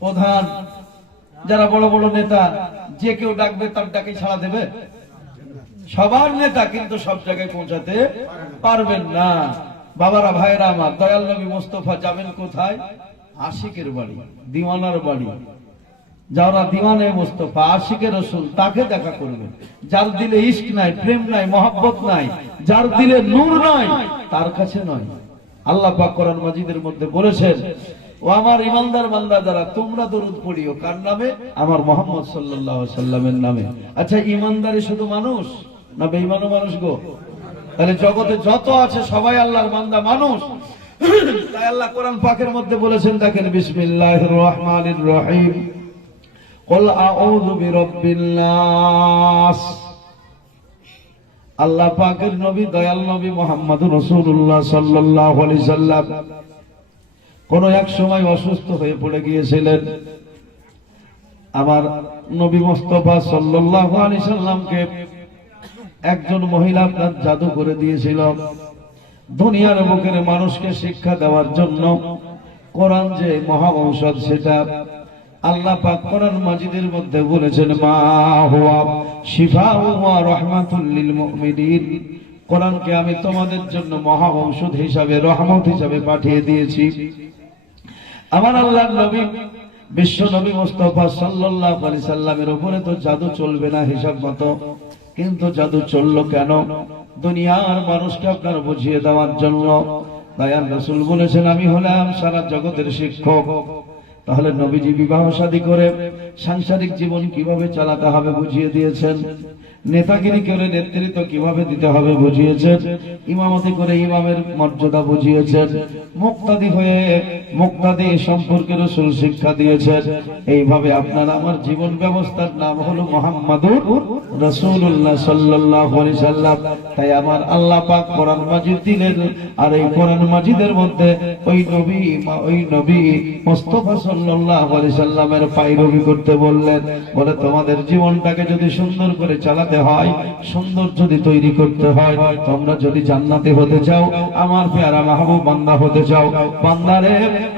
প্রধান, যারা বড় বড় নেতা, যে কেউ ডাকবে তার ডাকে ছাড়া দেবে? সবার নেতা কিন্তু সব জায়গায় পৌঁছাতে পারবেন না। বাবারা, ভাইরা আমার, দয়াল নবী মুস্তাফা যাবেন কোথায়? আশিকের বাড়ি, দিওয়ানার বাড়ি। যারা দিওয়ানে মুস্তাফা, আশিকের রাসূল, তাকে দেখা করবেন। যার দিলে ইশক নাই, প্রেম নাই, মহব্বত নাই, যার দিলে নূর নাই, তার কাছে নয়। আল্লাহ পাক কোরআন মাজিদের মধ্যে বলেছেন, ও আমার ইমানদার বান্দা যারা, তোমরা দরুদ পড়িও কার নামে? আমার মুহাম্মদ সাল্লাল্লাহু আলাইহি সাল্লামের নামে। আচ্ছা, ইমানদারি শুধু মানুষ না বেঈমানও মানুষ গো? তাহলে জগতে যত আছে সবাই আল্লাহর বান্দা, মানুষ। তাই আল্লাহ কোরআন পাকের মধ্যে বলেছেন, দেখেন, বিসমিল্লাহির রহমানির রহিম, কুল আউযু বিরাব্বিন নাস। আল্লাহ পাকের নবী, দয়াল নবী মুহাম্মদুর রাসূলুল্লাহ সাল্লাল্লাহু আলাইহি সাল্লাম কোন এক সময় অসুস্থ হয়ে পড়ে গিয়েছিলেন। আমার নবী মুস্তাফা সাল্লাল্লাহু আলাইহি সাল্লামকে একজন মহিলা আপনার জাদু করে দিয়েছিল দুনিয়ার বুকের মানুষকে শিক্ষা দেওয়ার জন্য। কোরআন যে মহা ঔষধ, সেটা আল্লাহ পাক কোরআন মাজিদের মধ্যে বলেছেন, মা হুয়া শিফাউ ওয়া রাহমাতুল লিল মুমিনিন। কোরআনকে আমি তোমাদের জন্য মহা ঔষধ হিসাবে, রহমত হিসাবে পাঠিয়ে দিয়েছি। আমার আল্লাহর নবী, বিশ্ব নবী মুস্তাফা সাল্লাল্লাহু আলাইহি সাল্লামের উপরে তো জাদু চলবে না হিসাব মতো, কিন্তু জাদু চললো কেন? দুনিয়ার মানুষকে আপনার বুঝিয়ে দেওয়ার জন্য। দয়াল রাসূল বলেছেন, আমি হলাম সারা জগতের শিক্ষক। তাহলে নবীজি বিবাহ শাদী করে সাংসারিক জীবন কিভাবে চালাতে হবে বুঝিয়ে দিয়েছেন। নেতাগিরি করে নেতৃত্ব কিভাবে দিতে হবে বুঝিয়েছেন। ইমামতি করে ইমামের মর্যাদা বুঝিয়েছেন। মুক্তাদি হয়ে মুক্তাদি সম্পর্কে রাসূল শিক্ষা দিয়েছেন। এইভাবে আপনার আমার জীবন ব্যবস্থার নাম হলো মুহাম্মাদুর রাসূলুল্লাহ সাল্লাল্লাহু আলাইহি সাল্লাম। তাই আমার আল্লাহ পাক কোরআন মাজিদ দিলেন, আর এই কোরআন মাজিদের মধ্যে ওই নবী মুস্তাফা সাল্লাল্লাহু আলাইহি সাল্লামের পায়রবি করতে বললেন। বলে, তোমাদের জীবনটাকে যদি সুন্দর করে চালাতে হয়, সুন্দর যদি তৈরি করতে হয়, তোমরা যদি জান্নাতি হতে চাও, আমার পেয়ারা মাহবুব বান্দা হতে চাও, বান্দারে,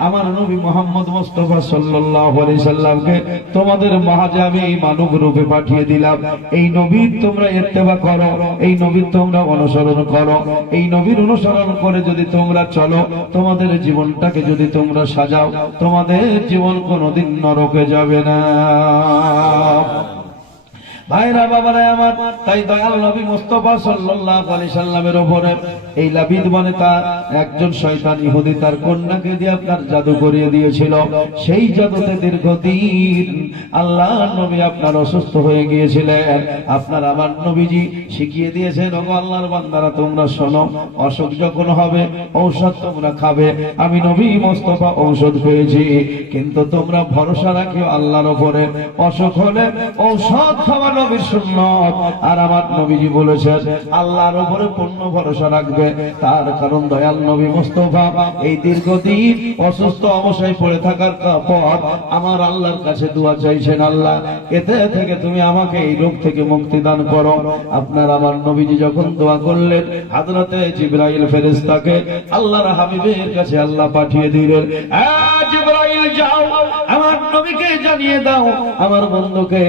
আমার নবী মুহাম্মদ মুস্তাফা সাল্লাল্লাহু আলাইহি সাল্লামকে তোমাদের মাঝে আমি মানব রূপে পাঠিয়ে দিলাম। এই নবীর তোমরা ইত্তেবা করো, এই নবীর তোমরা অনুসরণ করো। এই নবীর অনুসরণ করে যদি তোমরা চলো, তোমাদের জীবনটাকে যদি তোমরা সাজাও, তোমাদের জীবন কোনোদিন নরকে যাবে না। ভাইরা, বাবারা আমার, তাই দয়াল নবী মুস্তাফা সাল্লাল্লাহু আলাইহি সাল্লামের উপরে এই লাবিদ বনে তার একজন শয়তান ইহুদি তার কন্যাকে দিয়ে আপনার জাদু করিয়ে দিয়েছিল। সেই জাদুতে দীর্ঘদিন আল্লাহ নবী আপনার অসুস্থ হয়ে গিয়েছিলেন। আপনার আমার নবীজি শিখিয়ে দিয়েছেন, ওগো আল্লাহর বান্দারা, তোমরা শোনো, অসুখ যখন হবে ঔষধ তোমরা খাবে। আমি নবী মুস্তাফা ঔষধ পেয়েছি, কিন্তু তোমরা ভরসা রাখিও আল্লাহর উপরে। অসুখ হলে ঔষধ খাওয়া নবীর সুন্নাত। আর আমার নবীজি বলেছেন, আল্লাহর উপরে পূর্ণ ভরসা রাখবে। তার কারণ দয়াল নবী মুস্তাফা এই দীর্ঘদিন অসুস্থ অবস্থায় পড়ে থাকার পর আমার আল্লাহর কাছে দোয়া চাইছেন, আল্লাহ, এতে থেকে তুমি আমাকে এই রোগ থেকে মুক্তি দান করো। আপনার আমার নবীজি যখন দোয়া করলেন, হযরতে জিবরাইল ফেরেশতাকে আল্লাহর হাবিবের কাছে আল্লাহ পাঠিয়ে দিলেন, জিবরাইল যাও, আমার নবীকে জানিয়ে দাও, আমার বন্ধুকে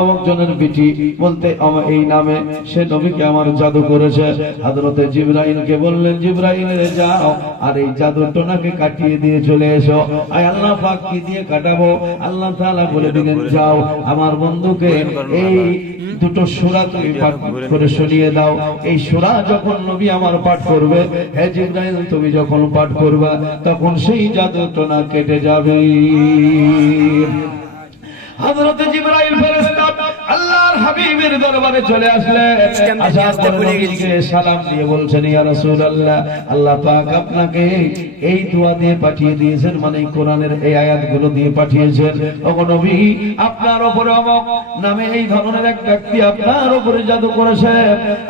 অমুকজনের বিটি বলতে এই নামে সে নবীকে আমার জাদু করেছে। হযরতে জিবরাইলকে বললেন, জিবরাইল যাও, আর এই জাদুর টোনাকে কাটিয়ে দিয়ে চলে এসো। আয় আল্লাহ পাক কি দিয়ে কাটাবো? আল্লাহ তাআলা বলে দিলেন, যাও, আমার বন্ধুকে এই দুটো সূরা তুমি পাঠ করে শুনিয়ে দাও। এই সূরা যখন নবী আমার পাঠ করবে, হে জিবরাইল তুমি যখন পাঠ করবে, তখন সেই জাদু টোনা কেটে যাবে। হযরত জিবরাইল ফেরেশতা আল্লাহর হাবিবের দরবারে চলে আসলেন। আসার পরে নবীকে সালাম দিয়ে বলছেন, ইয়া রাসূলুল্লাহ, আল্লাহ পাক আপনাকে এই দোয়া দিয়ে পাঠিয়ে দিয়েছেন, মানে কোরআনের এই আয়াতগুলো দিয়ে পাঠিয়েছেন। ওগো নবী, আপনার উপরে অমুক নামে এই ধরনের এক ব্যক্তি আপনার উপরে জাদু করেছে।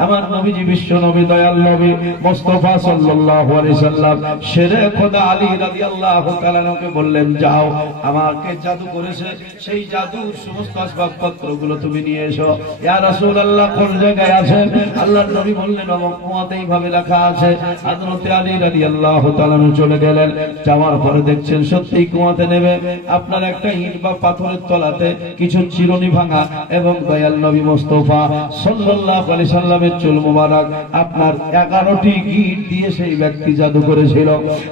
আমার নবীজি, বিশ্ব নবী, দয়াল নবী মুস্তাফা সাল্লাল্লাহু আলাইহি সাল্লাম শেরে খোদা আলী রাদিয়াল্লাহু তাআলা কে বললেন, যাও, আমাকে জাদু করেছে, সেই জাদুর সমস্ত আসবাবপত্রগুলো তুমি নিয়ে এসো। দিয়েছো। ইয়া রাসূলুল্লাহ কোন জায়গায় আছে? আল্লাহর নবী বললেন অমুক কুয়াতে এইভাবে লেখা আছে। হযরত আলী রাদিয়াল্লাহু তাআলা চলে গেলেন, যাওয়ার পরে দেখছেন সত্যি কুয়াতে নেমে আপনার একটা ইট বা পাথরের তলাতে কিছু চিরুনি ভাঙা এবং দয়াল নবী মুস্তাফা সাল্লাল্লাহু আলাইহি সাল্লামের চুল মোবারক আপনার 11টি গিট দিয়ে সেই ব্যক্তি জাদু করেছিল।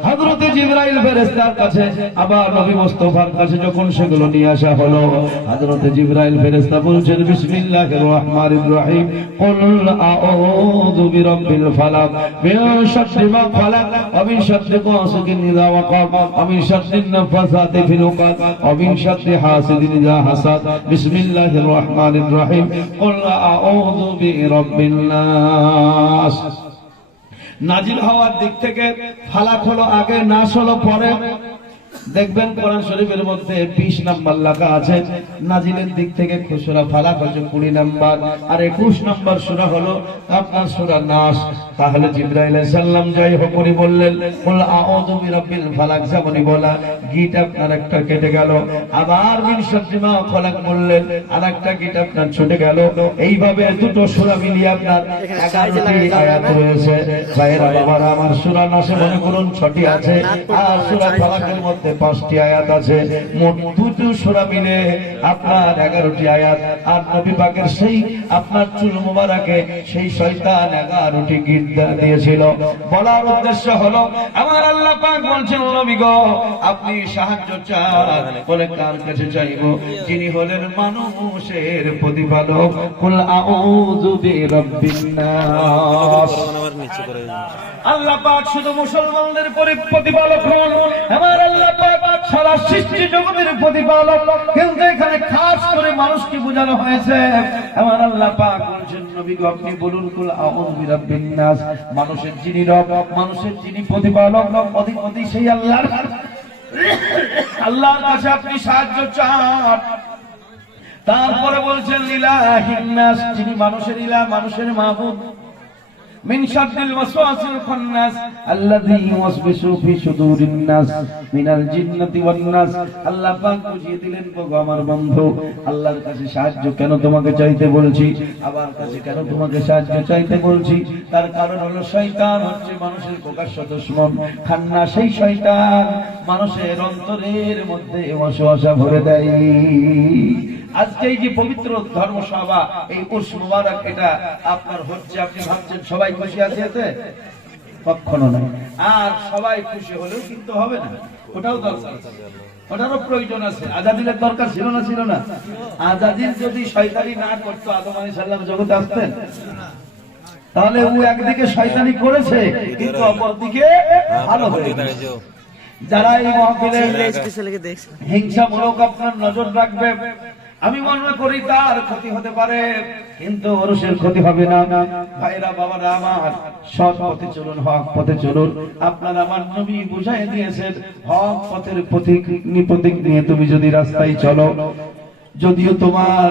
হযরত জিবরাইল ফেরেশতার কাছে আবার নবী মুস্তাফার কাছে যখন সেগুলো নিয়ে আসা হলো, হযরত জিবরাইল ফেরেশতা বলছেন বিসমিল্লাহির রহমানির রহিম কুল আউযু বিরাব্বিল ফালাক মিন শাররি মা খালাক ওয়া মিন শাররি গাসিকিন ইযা ওয়াকাব ওয়া মিন শাররিন নাফাসাতি ফিল উকাদ ওয়া মিন শাররি হাসিদিন ইযা হাসাদ বিসমিল্লাহির রহমানির রহিম কুল আউযু বিরাব্বিন নাস। নাজিল হওয়ার দিক থেকে ফালাক হলো আগে, নাস হলো পরে। দেখবেন কোরআন শরীফের মধ্যে 20 নাম্বার লেখা আছে, নাজিলের দিক থেকে সূরা ফালাক হচ্ছে 20 নাম্বার, আর 21 নাম্বার সূরা হলো আপনার সূরা নাস। তাহলে জিবরাইল আলাইহিস সালাম যাই হোক করে বললেন কুল আউযু বিরাব্বিল ফালাক, যেমনই বলা গিট আপনার একটা কেটে গেল, আবার মিন শাররি মা খালাক বললেন আরেকটা গিট আপনার ছুটে গেল। এইভাবে দুটো সূরা মিলিয়ে আপনার 11টি আয়াত রয়েছে। ভাইরা বাবারা আমার, সূরা নাসে মনে করুন 6টি আছে, আর সূরা ফালাকের মধ্যে 5টি আয়াত আছে। মোট দুটো সূরা মিলে আপনার 11টি আয়াত। আর নবী পাকের সেই আপনার চুল মোবারকে সেই শয়তান 11টি গিট দিয়েছিল। বলার উদ্দেশ্য হলো আমার আল্লাহ পাক বলছেন নবী গো আপনি সাহায্য চান, বলে কার কাছে চাইবো? যিনি হলেন মানুষের প্রতিপালক। কুল আউযু বিরাব্বিন নাস। আল্লাহ পাক শুধু মুসলমানদের প্রতিপালক নন, আমার আল্লাহ পাক সারা সৃষ্টি জগতের প্রতিপালক। কিন্তু এখানে খাস করে মানুষকে বোঝানো হয়েছে। আমার আল্লাহ পাক বলছেন নবী গো আপনি বলুন কুল আউযু বিরাব্বিন নাস, মানুষের যিনি রব, মানুষের যিনি প্রতিপালক, অধিপতি সেই আল্লাহর কাছে আপনি সাহায্য চান। তারপরে বলছেন লিলাহিন নাস, যিনি মানুষের ইলাহ, মানুষের মাবুদ। মিন শাররিল ওয়াসওয়াসিল খান্নাস আল্লাযী ইউওয়াসবিসু ফি সুদুরিন নাস মিনাল জিন্নাতি ওয়ান নাস। আল্লাহ পাক বুঝিয়ে দিলেন গো আমার বন্ধু, আল্লাহর কাছে সাহায্য কেন তোমাকে চাইতে বলছি, আবার কাছে কেন তোমাকে সাহায্য চাইতে বলছি? তার কারণ হলো শয়তান হচ্ছে মানুষের প্রকাশ্য দুশমন। খান্নাস সেই শয়তান মানুষের অন্তরের মধ্যে ওয়াসওয়াসা ভরে দেয়। আজকে এই যে পবিত্র ধর্মসভা, এই উর্স মুবারক, এটা আপনার হচ্ছে, আপনি ভাবছেন সবাই খুশি আছে এতে? কখনো নয়। আর সবাই খুশি হলেও কিন্তু হবে না, ওটাও দরকার, ওটারও প্রয়োজন আছে। আজাদিলের দরকার ছিল না? ছিল না? আজাদিল যদি শয়তানি না করতো আদম আলাইহিস সালাম জগতে আসতেন? তাহলে ও একদিকে শয়তানি করেছে কিন্তু অপরদিকে ভালো হয়ে গেছে। যারা এই মাহফিলে হিংসামূলক আপনার নজর রাখবে, আমি মনে করি তার ক্ষতি হতে পারে, কিন্তু মানুষের ক্ষতি হবে না। ভাইরা বাবারা আমার, সৎ পথে চলুন, হক পথে চলুন। আপনার আমার নবী বুঝাই দিয়েছেন হক পথের প্রতীক নিয়ে তুমি যদি রাস্তায় চলো, যদিও তোমার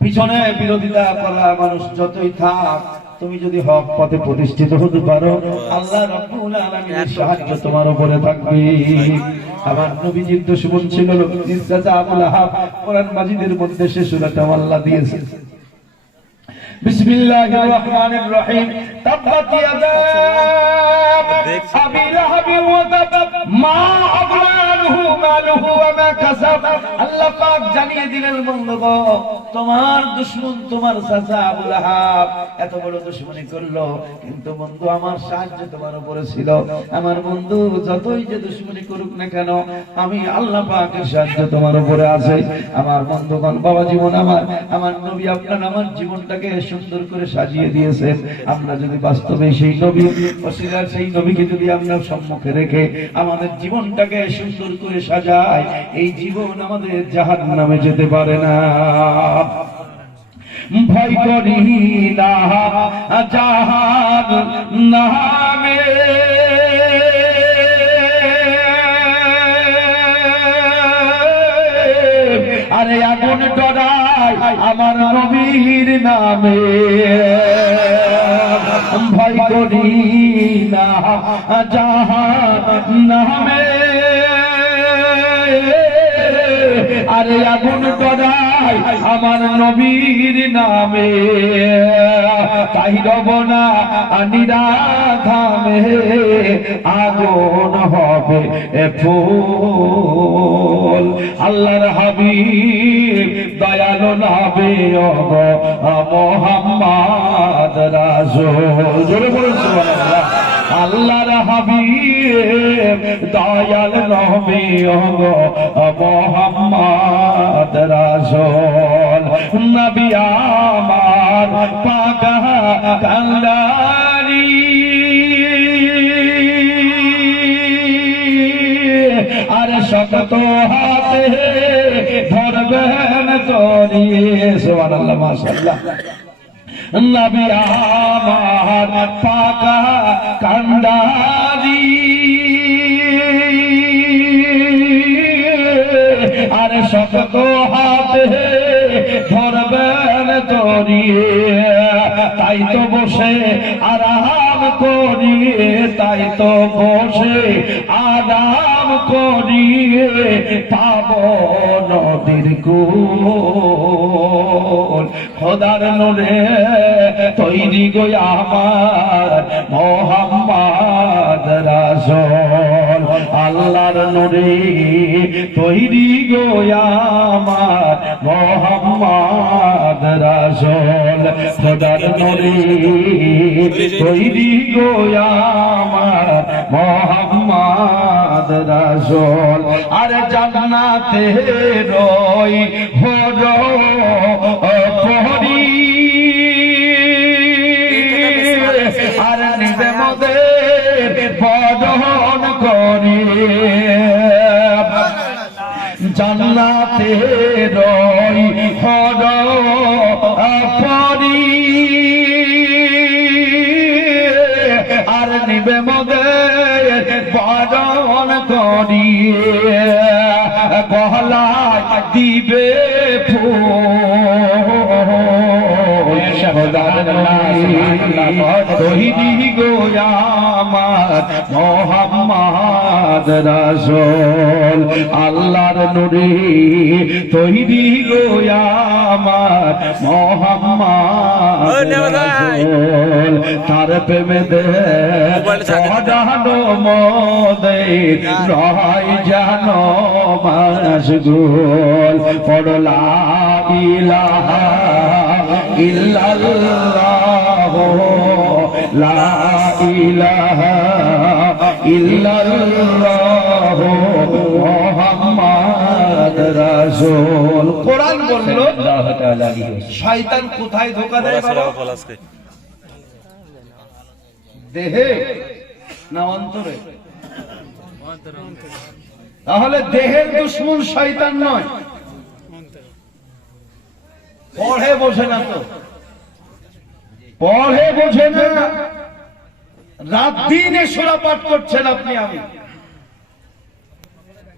পিছনে বিরোধিতা করা মানুষ যতই থাক, তুমি যদি হক পথে প্রতিষ্ঠিত হতে পারো, আল্লাহ রাব্বুল আলামিনের সাহায্য তোমার উপরে থাকবে। আমার নবীজির দুশমন ছিল চাচা আবু লাহাব। কোরআন মাজিদের মধ্যে সে সূরাটা আল্লাহ দিয়েছে। বিসমিল্লাহির রহমানির রহিম। তাব্বাত ইয়াদা আবি লাহাবিন ওয়া তাব মা আগনা আনহু মালুহু ওয়া মা কাসাব। আল্লাহ পাক জানিয়ে দিলেন বন্ধুগো, তোমার দুশমন তোমার চাচা আবু লাহাব এত বড় দুশমনি করলো, কিন্তু বন্ধু আমার সাহায্য তোমার উপরে ছিল। আমার বন্ধু যতই যে দুশমনি করুক না কেন, আমি আল্লাহ পাকের সাহায্য তোমার উপরে আছে। আমার বন্ধুগণ, বাবা জীবন আমার নবী আপনার আমার জীবনটাকে সুন্দর করে সাজিয়ে দিয়েছেন। আমরা যদি বাস্তবে সেই নবী ওসিলার সেই নবীকে যদি আমরা সম্মুখে রেখে আমাদের জীবনটাকে সুন্দর করে সাজাই, এই জীবন আমাদের জাহান্নামে যেতে পারে না। ভয় করি না জাহান্নামে, আরে আগুন ডরাই আমার নবীর নামে। ভয় করি না জাহান্নামে, আরে আগুন ধরাই আমার নবীর নামে, তাই রব না নিরাধামে, আগুন হবে ফুল। আল্লাহর হাবিব দয়ালু নবী মুহাম্মদ রাসূল, জোরে বলুন সুবহানাল্লাহ। আল্লাহর হাবিব দয়াল নবী মুহাম্মদ রাসূল, নবী আমার পাক কান্দারি, আর শক্ত হাতে ধরবেন তরি, সুবহানাল্লাহ মাশাআল্লাহ। নবী আমার পাক কান্দারি, আর শক্ত হাতে ধরবেন তরি, তাই তো বসে আরাম করি, তাই তো বসে আরাম করি, পাবো নদীর কূল। খোদার নূরে তৈরি গো আমার মুহাম্মদ রাসূল, আল্লাহর নূরে তৈরি গো আমার মুহাম্মদ রাসূল, খোদার নূরে তৈরি গো আমার মুহাম্মদ রাসূল। আর জান্নাতে রই হলো পরি, আর নিজে মোদের বদন করি, জান্নাতে রই হলো পরি, আর নিবে মোদের বদন করি, গলায় দিবে ফুল। তৈরি গো আমার মুহাম্মদ রাসূল, আল্লাহর নূরে তৈরি গো আমার মুহাম্মদ রাসূল, তার প্রেমে দে পড়ানো মোদের নয় জানো মাশগুল। পড়লা ইলাহা ইল্লাল্লাহ, লা ইলাহা ইল্লাল্লাহ, মুহাম্মদ রাসূল। কোরআন বলল শয়তান কোথায় ধোঁকা দেয় বাবা? দেহে না অন্তরে? তাহলে দেহের দুশমন শয়তান নয়, পড়ে বসে না তো, পড়ে বসে না, রাত দিনে সূরা পাঠ করছেন আপনি আমি।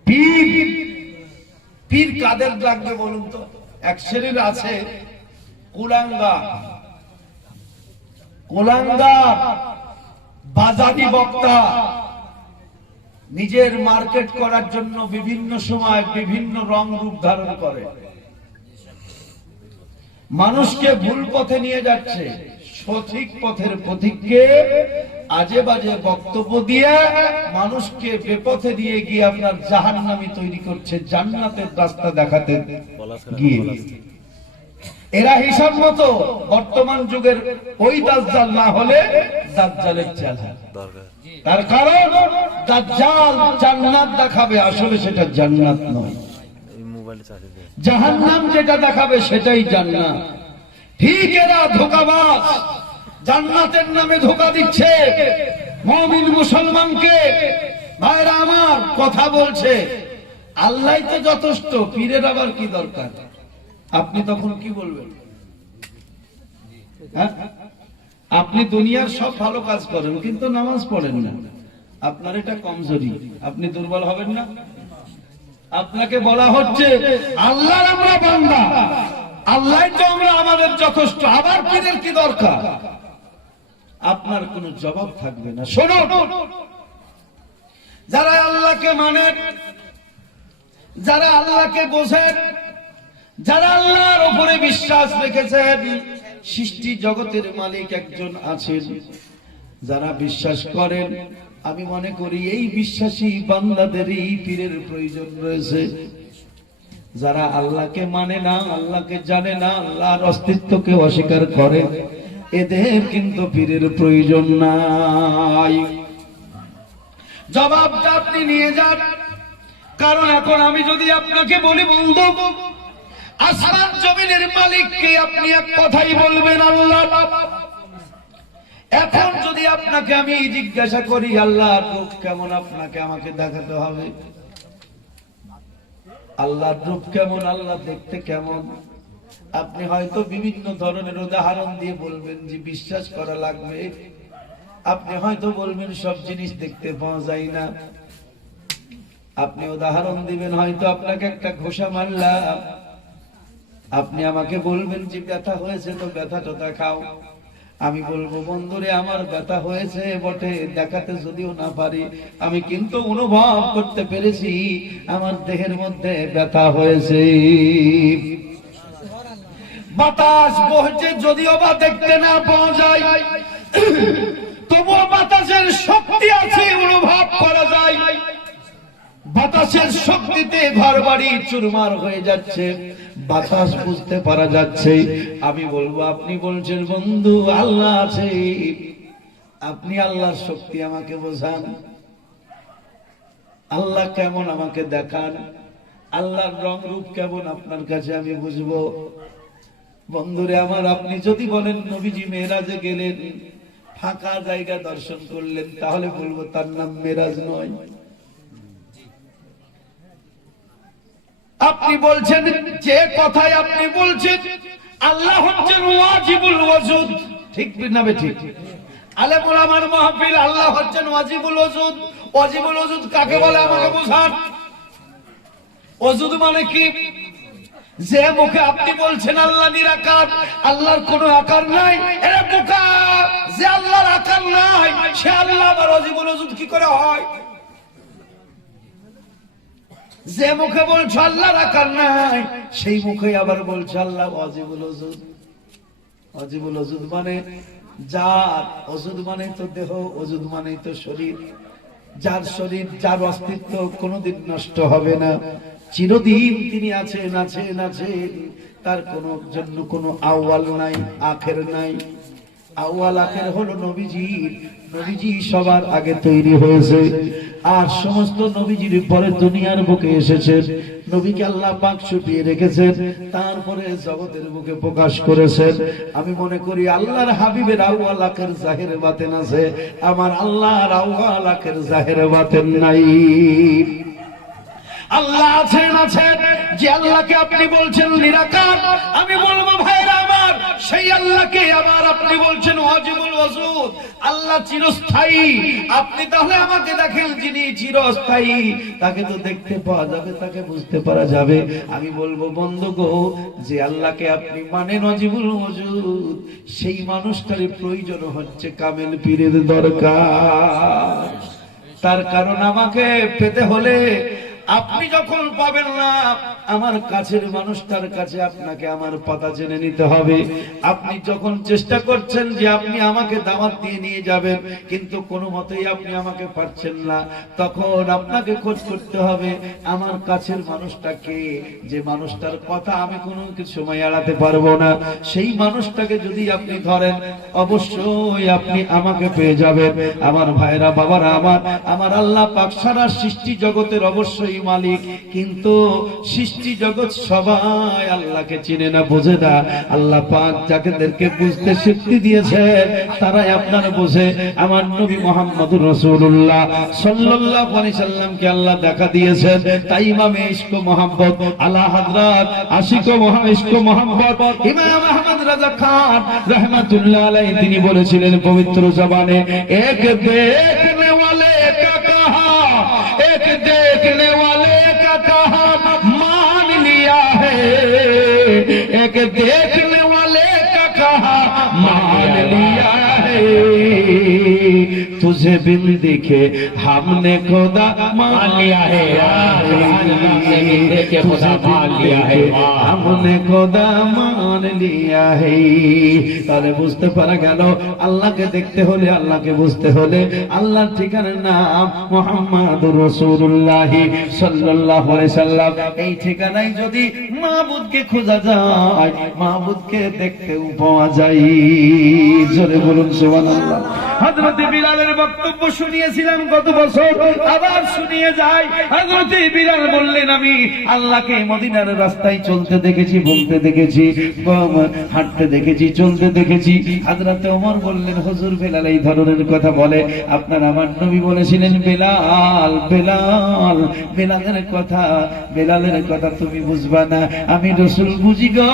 পীর পীর কাদের লাগবে বলুন তো? এক শ্রেণীর আছে কুলাঙ্গা, কুলাঙ্গা বাজারি বক্তা, নিজের মার্কেট করার জন্য বিভিন্ন সময় বিভিন্ন রং রূপ ধারণ করে, মানুষকে ভুল পথে নিয়ে যাচ্ছে, সঠিক পথের পথিককে আজে বাজে বক্তব্য দিয়ে মানুষকে বেপথে নিয়ে গিয়ে আপনার জাহান্নামী তৈরি করছে, জান্নাতের রাস্তা দেখাতে গিয়ে। এরা হিসাব মতো বর্তমান যুগের ওই দাজ্জাল না হলে দাজ্জালের চেলা। তার কারণ দাজ্জাল জান্নাত দেখাবে, আসলে সেটা জান্নাত নয়, জাহান্নাম যেটা দেখাবে সেটাই জান্নাত। ঠিক এরা ধোঁকাবাজ, জান্নাতের নামে ধোঁকা দিচ্ছে মুমিন মুসলমানকে। ভাইরা আমার, কথা বলছে আল্লাহ তো যথেষ্ট, পীরের আবার কি দরকার? আপনি তখন কি বলবেন? আপনি দুনিয়ার সব ভালো কাজ করেন কিন্তু নামাজ পড়েন না, আপনার এটা কমজোরি, আপনি দুর্বল হবেন না? আপনাকে বলা হচ্ছে আল্লাহর আমরা বান্দা, আল্লাহ তো আমরা, আমাদের যথেষ্ট, আবার পীরের কি দরকার? আপনার কোনো জবাব থাকবে না। শোনো, যারা আল্লাহকে মানে, যারা আল্লাহকে বোঝেন, যারা আল্লাহর উপরে বিশ্বাস রেখেছেন, সৃষ্টি জগতের মালিক একজন আছেন, যারা বিশ্বাস করেন, আমি মনে করি এই বিশ্বাসী বান্দাদেরই পীরের প্রয়োজন রয়েছে। যারা আল্লাহকে মানে না, আল্লাহকে জানে না, আল্লাহর অস্তিত্বকে অস্বীকার করে, এদের কিন্তু পীরের প্রয়োজন নাই। জবাবটা আপনি নিয়ে যান। কারণ এখন আমি যদি আপনাকে বলি, বন্ধু, আসমান জমিনের মালিককে আপনি এক কথাই বলবেন আল্লাহ। এখন যদি আপনাকে আমি জিজ্ঞাসা করি আল্লাহর রূপ কেমন, আপনাকে আমাকে দেখাতে হবে। আল্লাহর রূপ কেমন, আল্লাহ দেখতে কেমন, আপনি হয়তো বিভিন্ন ধরনের উদাহরণ দিয়ে বলবেন যে বিশ্বাস করা লাগবে। আপনি হয়তো বলবেন সব জিনিস দেখতে পাওয়া যায় না। আপনি উদাহরণ দিবেন, হয়তো আপনাকে একটা ঘোষা মারলাম, আপনি আমাকে বলবেন যে ব্যথা হয়েছে, তো ব্যথাটা দেখাও। আমি বলবো, বন্ধুরে, আমার ব্যথা হয়েছে বটে, দেখাতে যদিও না পারি, আমি কিন্তু অনুভব করতে পেরেছি আমার দেহের মধ্যে ব্যথা হয়েছে। বাতাস বইছে, যদিও বা দেখতে না পাওয়া যায়, তবুও বাতাসের শক্তি আছে, অনুভব করা যায়। বাতাসের শক্তিতে ঘর বাড়ি চুরমার হয়ে যাচ্ছে, বাতাস বুঝতে পারা যাচ্ছে। আমি বলবো, আপনি বলছেন বন্ধু আল্লাহ আছে, আপনি আল্লাহর শক্তি আমাকে বোঝান, আল্লাহ কেমন আমাকে দেখান, আল্লাহর রং রূপ কেমন আপনার কাছে আমি বুঝবো। বন্ধুরে আমার, আপনি যদি বলেন নবীজি মেরাজে গেলেন, ফাঁকা জায়গা দর্শন করলেন, তাহলে বলবো তার নাম মেরাজ নয়। আপনি বলছেন, যে কথায় আপনি বলছেন আল্লাহ হচ্ছেন ওয়াজিবুল ওয়াজুদ, ঠিক না ঠিক? আলেমুল আমার মাহফিল, আল্লাহ হচ্ছেন ওয়াজিবুল ওয়াজুদ। ওয়াজিবুল ওয়াজুদ কাকে বলে আমাকে বোঝান। ওয়াজুদ মানে কি? যে মুখে আপনি বলছেন আল্লাহ নিরাকার, আল্লাহর কোনো আকার নাই, এরা বোকা। যে আল্লাহর আকার নাই, সে আল্লাহ আবার ওয়াজিবুল ওয়াজুদ কি করে হয়? যে মুখে বলছো আল্লাহর আকার নাই, সেই মুখে আবার বলছো আল্লাহ ওয়াজিবুল ওয়াজুদ। ওয়াজিবুল ওয়াজুদ মানে যার, ওজুদ মানে তো দেহ, ওজুদ মানে তো শরীর, যার শরীর, যার অস্তিত্ব কোনোদিন নষ্ট হবে না, চিরদিন তিনি আছেন আছেন আছেন, তার কোন জন্য কোনো আউয়াল নাই, আখের নাই। আউয়াল আখের হলো নবীজির। নবীজি সবার আগে তৈরি হয়েছে, আর সমস্ত নবীজির পরে দুনিয়ার বুকে এসেছেন। নবীকে আল্লাহ পাক ছুপিয়ে রেখেছেন, তারপরে জগতের বুকে প্রকাশ করেছেন। আমি মনে করি আল্লাহর হাবিবের আউয়াল আখের জাহের বাতেন আছে, আমার আল্লাহর আউয়াল আখের জাহের বাতেন নাই। আল্লাহ আছেন আছেন, যে আল্লাহকে আপনি বলছেন নিরাকার, আমি বলবো ভাইরা আমার, সেই আল্লাহকে আবার আপনি বলছেন ওয়াজিবুল ওয়াজুদ। আল্লাহ চিরস্থায়ী, আপনি তাহলে আমাকে দেখেন যিনি চিরস্থায়ী, তাকে তো দেখতে পাওয়া যাবে, তাকে বুঝতে পারা যাবে। আমি বলবো বন্ধু গো, যে আল্লাহকে আপনি মানেন ওয়াজিবুল ওয়াজুদ, সেই মানুষটার প্রয়োজন হচ্ছে কামেল পীরের দরকার। তার কারণ আমাকে পেতে হলে, আপনি যখন পাবেন না, আমার কাছের মানুষটার কাছে আপনাকে আমার পাতা জেনে নিতে হবে। আপনি যখন চেষ্টা করছেন যে আপনি আমাকে দাওয়াত দিয়ে নিয়ে যাবেন, কিন্তু কোনো মতেই আপনি আমাকে পারছেন না, তখন আপনাকে খোঁজ করতে হবে আমার কাছের মানুষটাকে, যে মানুষটার কথা আমি কোনো সময় এড়াতে পারবো না। সেই মানুষটাকে যদি আপনি ধরেন, অবশ্যই আপনি আমাকে পেয়ে যাবেন। আমার ভাইরা, বাবারা আমার, আমার আল্লাহ পাক সারা সৃষ্টি জগতের অবশ্যই মালিক, কিন্তু সৃষ্টি জগৎ সবাই আল্লাহকে চিনে না, বোঝে না। আল্লাহ পাক যাদেরকে বুঝতে শক্তি দিয়েছেন, তারাই আপনার বোঝে। আমার নবী মুহাম্মদুর রাসূলুল্লাহ সাল্লাল্লাহু আলাইহি সাল্লামকে আল্লাহ দেখা দিয়েছেন, তাই ইমামে ইশক মোহাম্মদ আলা হযরত আশিক ইশক মোহাম্মদ ইমাম আহমদ রাজা খান রাহমাতুল্লাহ আলাইহি তিনি বলেছিলেন পবিত্র জবানে, এক দেখনে ওয়ালে কা কাহা, এক দেখনে वाले का कहा मान लिया है, एक देखने वाले का कहा मान लिया है। तू तुझे बिन देखे हमने खुदा मान लिया है, हमने खुदा मान लिया है। তাহলে বুঝতে পারা গেল আল্লাহকে দেখতে হলে, আল্লাহকে বুঝতে হলে আল্লাহর ঠিকানার নাম মুহাম্মাদুর রাসূলুল্লাহ সাল্লাল্লাহু আলাইহি সাল্লাম। এই ঠিকানায় যদি মাবুদকে খোঁজা যায়, মাবুদকে দেখতেও পাওয়া যায়। জোরে বলুন সুবহানাল্লাহ। হযরত বিলালের বক্তব্য শুনিয়েছিলাম গত বছর, আবার শুনিয়ে যাই। হযরত বিলাল বললেন, আমি আল্লাহকে মদিনার রাস্তায় চলতে দেখেছি, বলতে দেখেছি, হাঁটতে দেখেছি, চলতে দেখেছি। হযরত ওমর বললেন, হুজুর বেলাল এই ধরনের কথা বলে, আপনার আমার নবী বলেছিলেন বেলাল বেলাল বেলালের কথা তুমি বুঝবা না, আমি রাসূল বুঝি গো,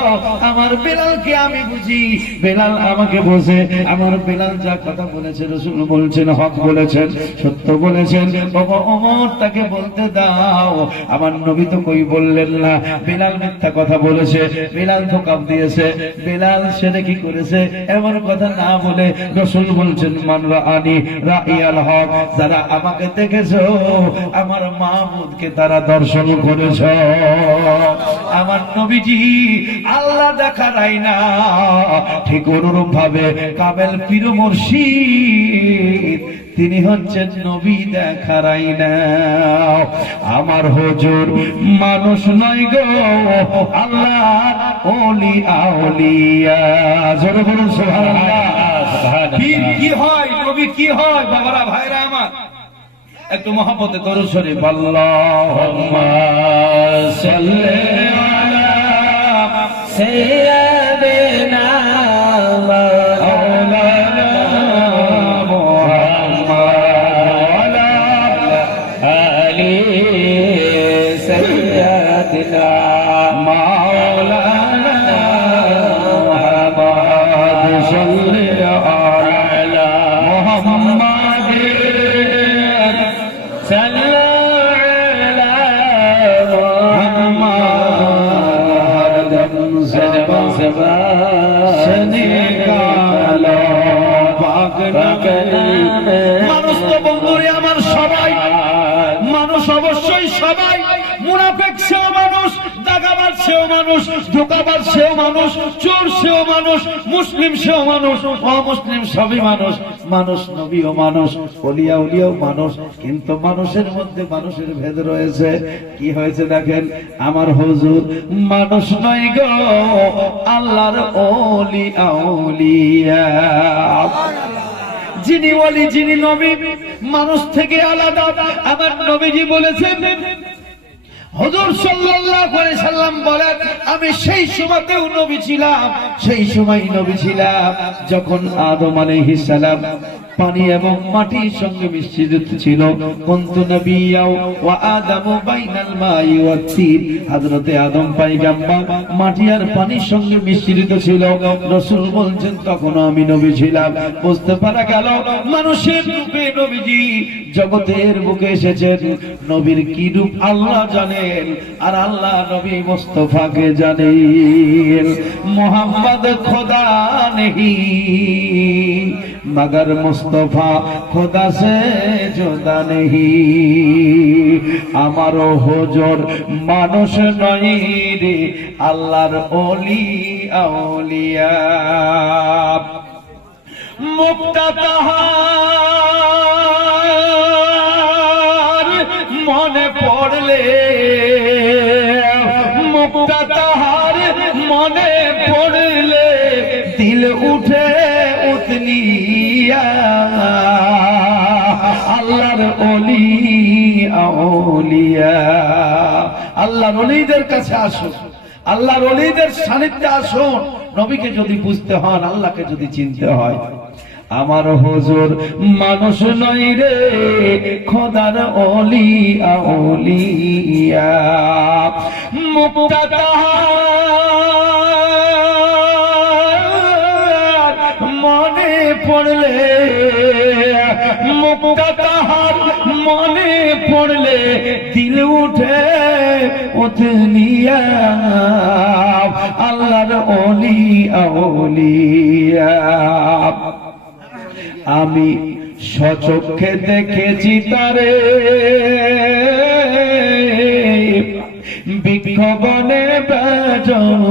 আমার বেলালকে আমি বুঝি, বেলাল আমাকে বোঝে। আমার বেলাল যা কথা বলেছে রাসূল বলছেন হক বলেছেন, সত্য বলেছেন। বাবা ওমর তাকে বলতে দাও। আমার নবী তো কই বললেন না বেলাল মিথ্যা কথা বলেছে, বেলাল ধোঁকা দিয়েছে, বেলাল সেটা কি করেছে, এমন কথা না বলে রাসূল বলছেন মান রাআনি রাইয়াল হক, যারা আমাকে দেখেছো আমার মাবুদকে তারা দর্শন করেছো। আমার নবীজি আল্লাহ দেখার আয়না, ঠিক অনুরূপ ভাবে কামেল পীর মুর্শিদ তিনি হচ্ছেন নবী দেখার আয়না। আমার হুজুর মানুষ নয় গো, আল্লাহ ওলি আউলিয়া। জোরে বলুন সুবহানাল্লাহ। পীর কি হয়, নবী কি হয়? বাবারা ভাইরা আমার, একটু মহব্বতে দরুদ শরীফ আল্লাহুম্মা সাল্লি আলা সাইয়্যিদিনা মাওলানা মুহাম্মদ ওয়া আলি সাইয়্যিদিনা মাওলানা মুহাম্মদ সাল্লি আলা মুহাম্মদ মানুষ তো বন্ধুরে আমার সবাই মানুষ, অবশ্যই সবাই। মুনাফিক সেও মানুষ, দাগাবাজ সেও মানুষ, ধোঁকাবাজ সেও মানুষ, চোর সেও মানুষ, মুসলিম সেও মানুষ, অমুসলিম সবই মানুষ। মানুষ নবীও মানুষ, ওলিয়া উলিয়াও মানুষ, কিন্তু মানুষের মধ্যে মানুষের ভেদ রয়েছে। কি হয়েছে দেখেন, আমার হুজুর মানুষ নয় গো, আল্লাহর ওলি আউলিয়া। যিনি ওলি, যিনি নবী, মানুষ থেকে আলাদা। আমার নবীজি বলেছেন, হুজুর সাল্লাল্লাহু আলাইহি সাল্লাম বলেন, আমি সেই সময়তেও নবী ছিলাম, সেই সময় নবী ছিলাম যখন আদম আলাইহিস সালাম পানি এবং মাটির সঙ্গে মিশ্রিত ছিল। কুনতু নাবিয়্যাও ওয়া আদামু বাইনাল মাই ওয়াত তিন। হযরতে আদম পয়গম্বর মাটি আর পানির সঙ্গে মিশ্রিত ছিল। রাসূল বলছেন তখন আমি নবী ছিলাম। বুঝতে পারা গেল মানুষের রূপে নবীজি জগতের বুকে এসেছেন। নবীর কি রূপ আল্লাহ জানেন, আর আল্লাহ নবী মুস্তাফাকে জানেন। মোহাম্মদ খোদা নেহি मगर मुस्तफा खुदा से जुदा नहीं। आमारो हुजूर मानुष नहीं रे आल्लाहर ओली आउलिया। मुक्ता ताहार मने पड़ले, मुक्ता ताहार मने पड़ले दिल उठे আল্লাহর ওলি আউলিয়া। আল্লাহর ওলিদের কাছে আসুন, আল্লাহর ওলিদের সান্নিধ্যে আসুন। নবীকে যদি বুঝতে হয়, আল্লাহকে যদি চিনতে হয়। আমার হুজুর মানুষ নয় রে খোদার ওলি আউলিয়া। মুক্তা তাহার মনে পড়লে, মুক্তা তাহার মনে পড়লে দিল উঠে উঠনিয়া। আল্লাহর ওলি আউলিয়া। আমি সচক্ষে দেখেছি তারে বিক্ষোভনে বেজন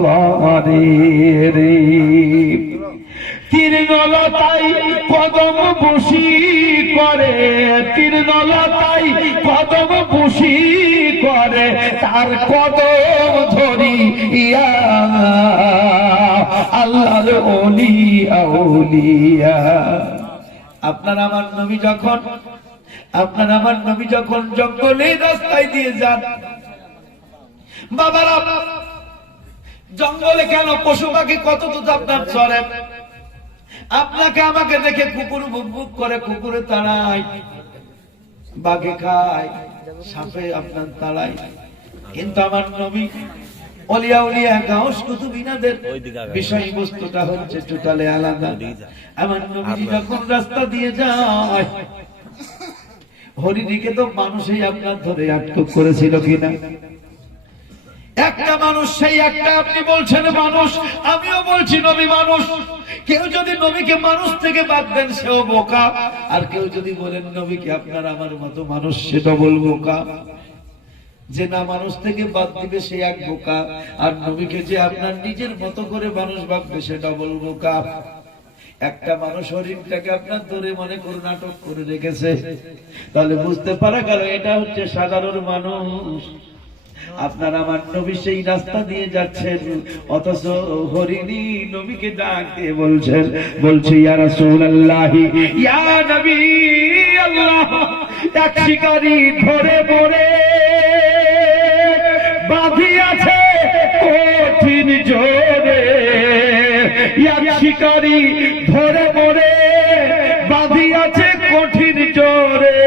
করে রে তৃণলতাই কদম বসি করে তৃণলতাই কদম বসি করে তার কদম ধরি ইয়া আল্লাহর ওলি আউলিয়া। আপনার আমার নবী যখন জঙ্গলে রাস্তায় দিয়ে যান, বাবারা জঙ্গলে কেন পশু পাখি কত তো আপনার চড়ে, আপনাকে আমাকে দেখে কুকুর বুক বুক করে, কুকুরে তাড়ায়, বাঘে খায়, সাপে আপনার তাড়ায়, কিন্তু আমার নবী ওলিয়া উলিয়া গাউস কুতুবিনাদের বিষয়বস্তুটা হচ্ছে টোটালি আলাদা। আমার নবী যখন রাস্তা দিয়ে যায়, হরিণীকে তো মানুষই আপনার ধরে আটক করেছিল কিনা? একটা মানুষ, সেই একটা আপনি বলছেন মানুষ, আমিও বলছি নবী মানুষ। কেউ যদি নবীকে মানুষ থেকে বাদ দেন সেও বোকা, আর কেউ যদি বলেন নবীকে আপনার আমার মতো মানুষ, সেটা বল বোকা। যে না মানুষ থেকে বাদ দিবে সে এক বোকা, আর নবীকে যে আপনার নিজের মতো করে মানুষ ভাববে সেটা বল বোকা। একটা মানুষ হরিণটাকে আপনার ধরে মনে করে নাটক করে রেখেছে, তাহলে বুঝতে পারা গেল এটা হচ্ছে সাধারণ মানুষ। আপনার আমার নবী সেই রাস্তা দিয়ে যাচ্ছেন, অথচ হরিণী নবীকে ডাক দিয়ে বলছে ইয়া রাসূলুল্লাহ ইয়া নবী আল্লাহ, এক শিকারী ধরে পড়ে বাঁধিয়াছে কঠিন জোরে, এক শিকারী ধরে পড়ে বাঁধিয়াছে কঠিন জোরে,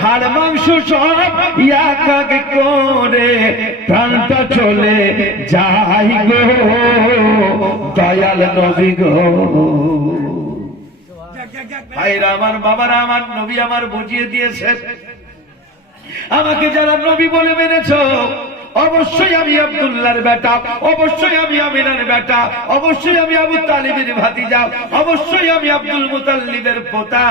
হাড় মাংস সব এক এক করে প্রাণটা চলে যাই গো দয়াল নবী গো। ভাইরা আমার, বাবারা আমার, নবী আমার বুঝিয়ে দিয়েছেন, আমাকে যারা নবী বলে মেনেছ, অবশ্যই আমি আব্দুল্লাহর বেটা, অবশ্যই আমি আমিনার বেটা, অবশ্যই আমি আবু তালিবের ভাতিজা, অবশ্যই আমি আব্দুল মুতাল্লিবের পোতা,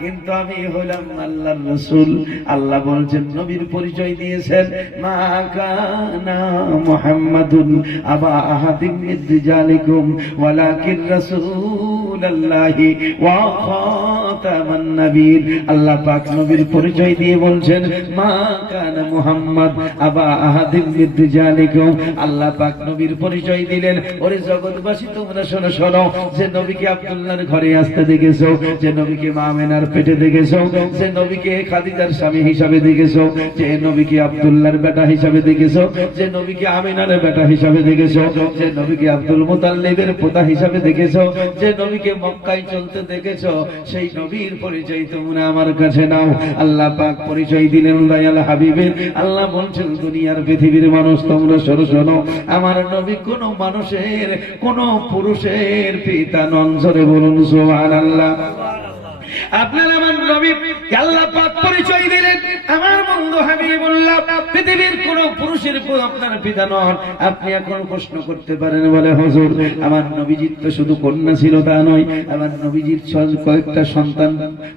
কিন্তু আমি হলাম আল্লাহর রাসূল। আল্লাহ বলছেন, নবীর পরিচয় দিয়েছেন, মা কানা মুহাম্মাদুন আবা আহাদিন মিন রিজালিকুম ওয়ালাকিন রাসূলুল্লাহি ওয়া খাতামান নবীন। আল্লাহ পাক নবীর পরিচয় দিয়ে বলছেন, মা কানা মুহাম্মদ আবা আহাদিন মিন রিজালিকুম। আল্লাহ পাক নবীর পরিচয় দিলেন, ওরে জগৎবাসী তোমরা শোনো শোনো, যে নবীকে আব্দুল্লাহর ঘরে আসতে দেখেছো, যে নবীকে মা আমিনার পেটে দেখেছো, যে নবীকে খাদিজার স্বামী হিসাবে দেখেছো, যে নবীকে আব্দুল্লাহর বেটা হিসাবে দেখেছো, যে নবীকে আমিনার বেটা হিসাবে দেখেছো, যে নবীকে আব্দুল মুতাল্লিবের পোতা হিসাবে দেখেছো, যে নবীকে মক্কায় চলতে দেখেছো, সেই নবীর পরিচয় তোমরা আমার কাছে নাও। আল্লাহ পাক পরিচয় দিলেন দয়াল হাবিবের। আল্লাহ বলছেন, দুনিয়ার পৃথিবীর মানুষ তোমরা শোনো শোনো, আমার নবী কোন মানুষের, কোন পুরুষের পিতা নন। জোরে বলুন সুবহানাল্লাহ। আপনার আমার নবী আল্লাহ পাক পরিচয় দিলেন, আমার বন্ধু হাবিবুল্লাহ পৃথিবীর কোন পুরুষের আপনার পিতা নন। আপনি এখন প্রশ্ন করতে পারেন, বলে হুজুর আমার নবীজির তো শুধু কন্যা ছিল তা নয়, আমার নবীজির কয়েকটা সন্তান,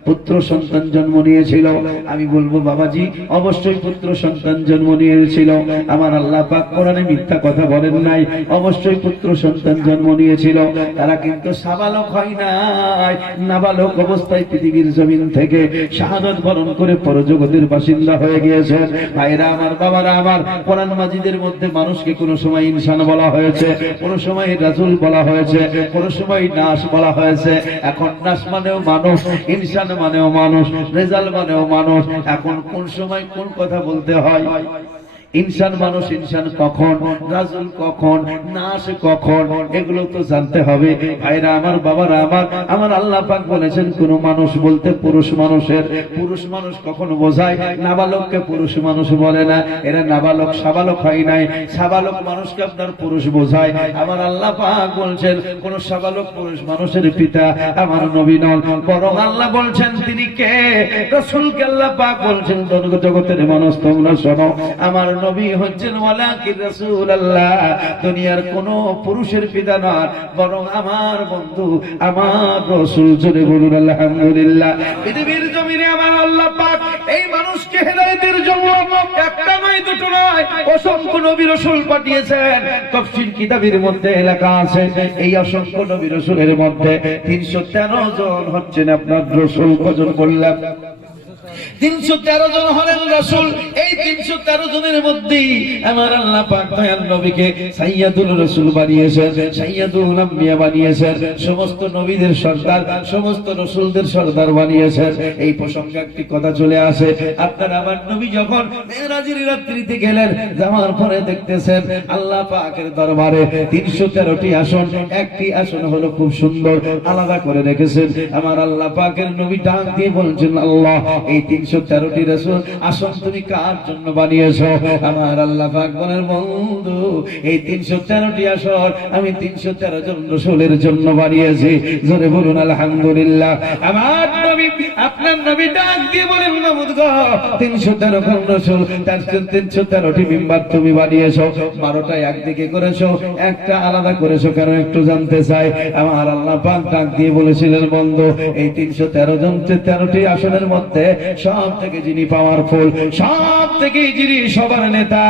পুত্র সন্তান জন্ম নিয়েছিল। আমি বলবো বাবাজি, অবশ্যই পুত্র সন্তান জন্ম নিয়েছিল। আমার আল্লাহ পাক কোরআনে মিথ্যা কথা বলেন নাই, অবশ্যই পুত্র সন্তান জন্ম নিয়েছিল। তারা কিন্তু সাবালক হয় নাই, নাবালক অবস্থায় পৃথিবীর জমিন থেকে শাহাদাত বরণ করে পরজগতের বাসিন্দা হয়ে গিয়েছেন। ভাইরা আমার, বাবারা আমার, কোরআন মাজিদের মধ্যে মানুষকে কোনো সময় ইনসান বলা হয়েছে, কোনো সময় রাসূল বলা হয়েছে, কোনো সময় নাস বলা হয়েছে। এখন নাস মানেও মানুষ, ইনসান মানেও মানুষ, রেজাল মানেও মানুষ। এখন কোন সময় কোন কথা বলতে হয়? ইনসান মানুষ, ইনসান কখন, রাসূল কখন, নাস কখন, এগুলো তো জানতে হবে। ভাইরা আমার, বাবারা আমার, আমার আল্লাহ পাক বলেছেন কোন মানুষ বলতে পুরুষ মানুষের, পুরুষ মানুষ কখন বোঝায়? নাবালককে পুরুষ মানুষ বলে না, এরা নাবালক সাবালক হয় নাই। সাবালক মানুষকে আপনার পুরুষ বোঝায়। আমার আল্লাহ পাক বলছেন কোন সাবালক পুরুষ মানুষের পিতা আমার নবী নন, বরং আল্লাহ বলছেন তিনি কে? রাসূলকে আল্লাহ পাক বলছেন, জগতের মানুষ তোমরা শোনো, আমার নবী হচ্ছেন ওয়ালাকিন রাসূলুল্লাহ, দুনিয়ার কোন পুরুষের পিতা নয়, বরং আমার বন্ধু আমার রাসূল। জোরে বলুন আলহামদুলিল্লাহ। পৃথিবীর জমিনে আমার আল্লাহ পাক এই মানুষকে হেদায়েতের জন্য একটা নয় দুটো নয় অসংখ্য নবী রাসূল পাঠিয়েছেন। তাফসীর কিতাবের মধ্যে লেখা আছে এই অসংখ্য নবী রাসূলের মধ্যে 313 জন হচ্ছেন আপনার রাসূল। কজন বললাম? 313 জন হলেন রাসূল। এই 313 জনের মধ্যে আমার আল্লাহ পাক দয়াল নবীকে সাইয়্যিদুল রাসূল বানিয়েছেন, সাইয়্যিদুল আম্বিয়া বানিয়েছেন, সমস্ত নবীদের সর্দার, সমস্ত রাসূলদের সর্দার বানিয়েছেন। এই প্রসঙ্গে একটি কথা চলে আসে, আপনার আমার নবী যখন মেরাজের রাত্রিতে গেলেন, যাওয়ার পরে দেখতেছেন আল্লাহ পাকের দরবারে 313টি আসন, একটি আসন হলো খুব সুন্দর আলাদা করে রেখেছেন। আমার আল্লাহ পাকের নবী ডাক দিয়ে বলছেন, আল্লাহ এই 313টি রাসূল আসন তুমি কার জন্য বানিয়েছো? আমার আল্লাহ পাক বলেন, বন্ধু এই 313টি আসন আমি 313 জন রাসূলের জন্য বানিয়েছি। জোরে বলুন আলহামদুলিল্লাহ। আমার নবী আপনার নবী ডাক দিয়ে বলেন, মাহমুদ গো 313 জন রাসূল, তার 313টি মিম্বার তুমি বানিয়েছো, 12টা একদিকে করেছো, একটা আলাদা করেছো কেন একটু জানতে চাই। আমার আল্লাহ পাক ডাক দিয়ে বলেছিলেন, বন্ধু এই 313 জন 13টি আসনের মধ্যে সব থেকে যিনি পাওয়ারফুল, সব থেকে যিনি সবার নেতা,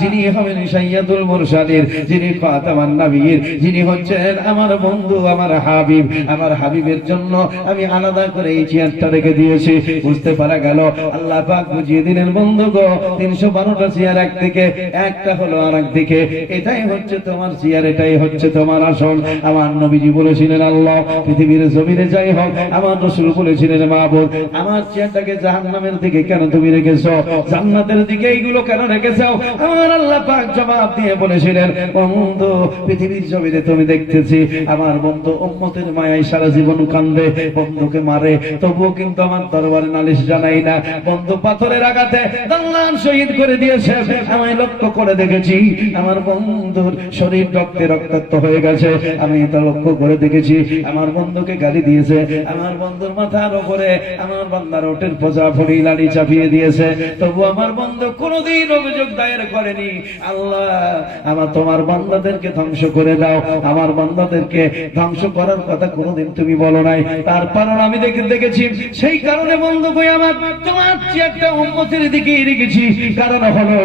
যিনি হবেন সাইয়্যিদুল মুরসালিন, যিনি খাতামান নবীর, যিনি হচ্ছেন আমার বন্ধু আমার হাবিব, আমার হাবিবের জন্য আমি আলাদা করে এই চেয়ারটা রেখে দিয়েছি। বুঝতে পারা গেল আল্লাহ পাক বুঝিয়ে দিলেন, বন্ধু গো 312টা চেয়ার একদিকে, একটা হলো আরেকদিকে, এটাই হচ্ছে তোমার চেয়ার, এটাই হচ্ছে তোমার আসন। আমার নবীজি বলেছিলেন, আল্লাহ পৃথিবীর জমিনে যাই হোক, আমার রাসূল বলেছিলেন, মাহবুব আমার চেয়ারটাকে জাহান্নামের দিকে কেন তুমি রেখেছো, জান্নাতের দিকে এইগুলো কেন রেখেছো? আমার আল্লাহ পাক জবাব দিয়ে বলেছিলেন, বন্ধু পৃথিবীর জমিনে তুমি দেখতেছি আমার বন্ধু উম্মতের মায়ায় সারা জীবন কান্দে, বন্ধুকে মারে, তবুও কিন্তু আমার দরবারে নালিশ জানাই না। বন্ধু পাথরের আঘাতে দাল্লান শহীদ করে দিয়েছে, আমি লক্ষ্য করে দেখেছি আমার বন্ধুর শরীর রক্তে রক্তাক্ত হয়ে গেছে, আমি এটা লক্ষ্য করে দেখেছি। আমার বন্ধুকে গালি দিয়েছে, আমার বন্ধুর মাথার উপরে আমার বান্দার ওটের পচা ফড়ি লাড়ি চাপিয়ে দিয়েছে, তবু আমার বন্ধু কোনোদিন অভিযোগ দায়ের করেনি। আল্লাহ আমার তোমার বান্দাদেরকে ধ্বংস করে দাও, আমার বান্দাদেরকে ধ্বংস করার কথা কোনোদিন তুমি বলো নাই। তার কারণ আমি দেখেছি, সেই কারণে বন্ধু কই আমার তোমার চেয়ারটা উম্মতের দিকে রেখেছি। কারণ হলো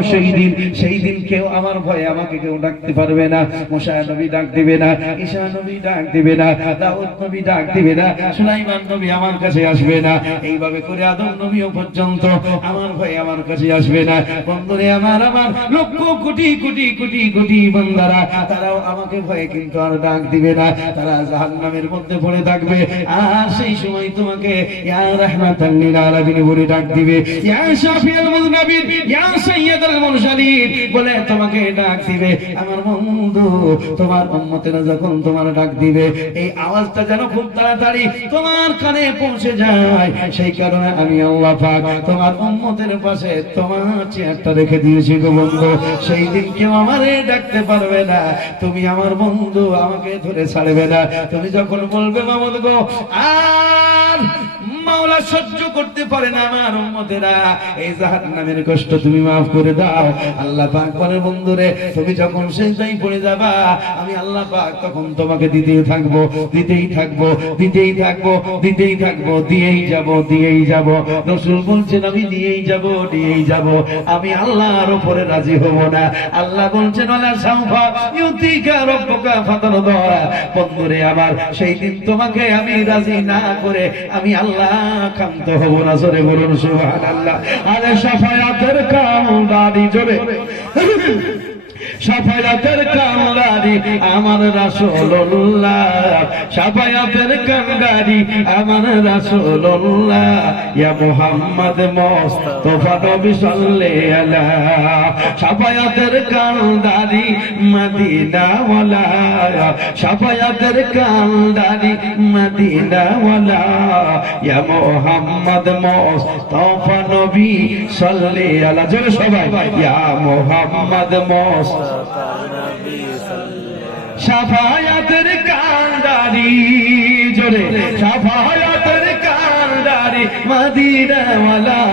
সেই দিন কেউ আমার ভয়ে আমাকে কেউ ডাকতে পারবে না। মুসা নবী ডাক দিবে না, ঈসা নবী ডাক দিবে না, দাউদ নবী ডাক দিবে না, সুলাইমান নবী আমার কাছে আসবে না, এইভাবে করে আদম নবীও পর্যন্ত আমার ভয়ে আমার কাছে আসবে না। বন্ধুরে আমার লক্ষ কোটি কোটি কোটি কোটি বান্দারা তারাও আমাকে ভয়ে কিন্তু আর ডাক দিবে না, তারা জাহান্নামের মধ্যে পড়ে থাকবে। আর সেই সময় তোমাকে ইয়া রাহমাতাল লিল আলামিন বলে ডাক দিবে, ইয়া শাফিউল মুযনিবিন, ইয়া সাইয়্যিদুল মুরসালিন বলে তোমাকে ডাক দিবে। আমার বন্ধু তোমার উম্মতেরা যখন তোমার ডাক দিবে, এই আওয়াজটা যেন খুব তাড়াতাড়ি তোমার কানে পৌঁছে যায়। সেই কারণে আমি আল্লাহ পাক তোমার উম্মতের পাশে তোমার চেয়ারটা রেখে দিয়েছি গো বন্ধু। সেই দিন কেউ আমারে ডাকতে পারবে না, তুমি আমার বন্ধু আমাকে ধরে ছাড়বে না। তুমি যখন বলবে মাহমুদ গো আর মাওলা সহ্য করতে পারে না আমার উম্মতেরা, এই জাহান্নামের কষ্ট তুমি maaf করে দাও। আল্লাহ পাক বলে, বন্ধুরে তুমি যখন সেজদায় পড়ে যাবা, আমি আল্লাহ পাক তখন তোমাকে দিতেই থাকবো, দিতেই থাকবো, দিতেই থাকবো, দিতেই থাকবো, দিয়েই যাব, দিয়েই যাব। রাসূল বলছেন আমি দিয়েই যাব, দিয়েই যাব, আমি আল্লাহর উপরে রাজি হব না। আল্লাহ বলছেন ওয়ালা সাউফা ইউতিকা রাব্বুকা ফাতারদা। বন্ধুরে আমার সেই দিন তোমাকে আমি রাজি না করে আমি আল্লাহ ক্ষান্ত হব না। জোরে বলুন সুবহানাল্লাহ। আরে শাফায়াতের কামদারি জোরে শাফায়াতের কামদারি আমার রাসূলুল্লাহ, শাফায়াতের কামদারি আমার রাসূলুল্লাহ, ইয়া মুহাম্মদ মুস্তাফা নবী সাল্লাল্লাহু আলাইহি। শাফায়াতের কামদারি মদিনা ওয়ালা, শাফায়াতের কামদারি মদিনা ওয়ালা, ইয়া মুহাম্মদ মুস্তাফা নবী সাল্লাল্লাহু আলাইহি। জোরে সবাই ইয়া মুহাম্মদ মুস্তাফা শাফায়াতের কান্দারি, জোরে শাফায়াতের কান্দারি মদিনা ওয়ালা,